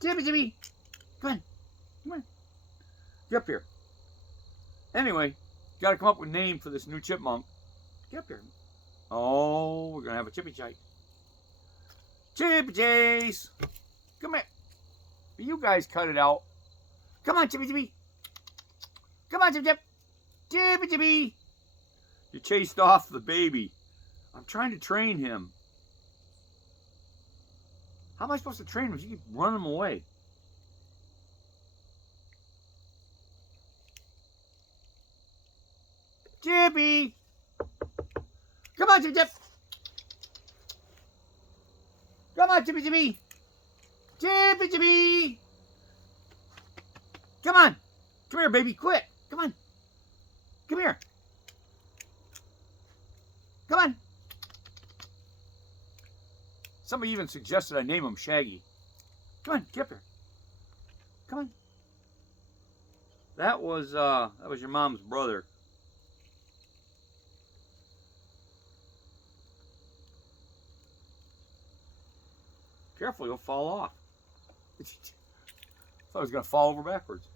Chippy Chippy. Come on. Come on. Get up here. Anyway, got to come up with a name for this new chipmunk. Get up here. Oh, we're going to have a Chippy Chase. Chippy Chase. Come here. You guys cut it out. Come on, Chippy Chippy. Come on, Chip Chip. Chippy Chippy. You chased off the baby. I'm trying to train him. How am I supposed to train him if you keep running him away? Chippy! Come on, Chip Chip! Come on, Chippy Chippy! Chippy Chippy! Come on! Come here, baby, quick! Come on! Come here! Come on! Somebody even suggested I name him Shaggy. Come on, get up here. Come on. That was your mom's brother. Careful, you'll fall off. I thought he was going to fall over backwards.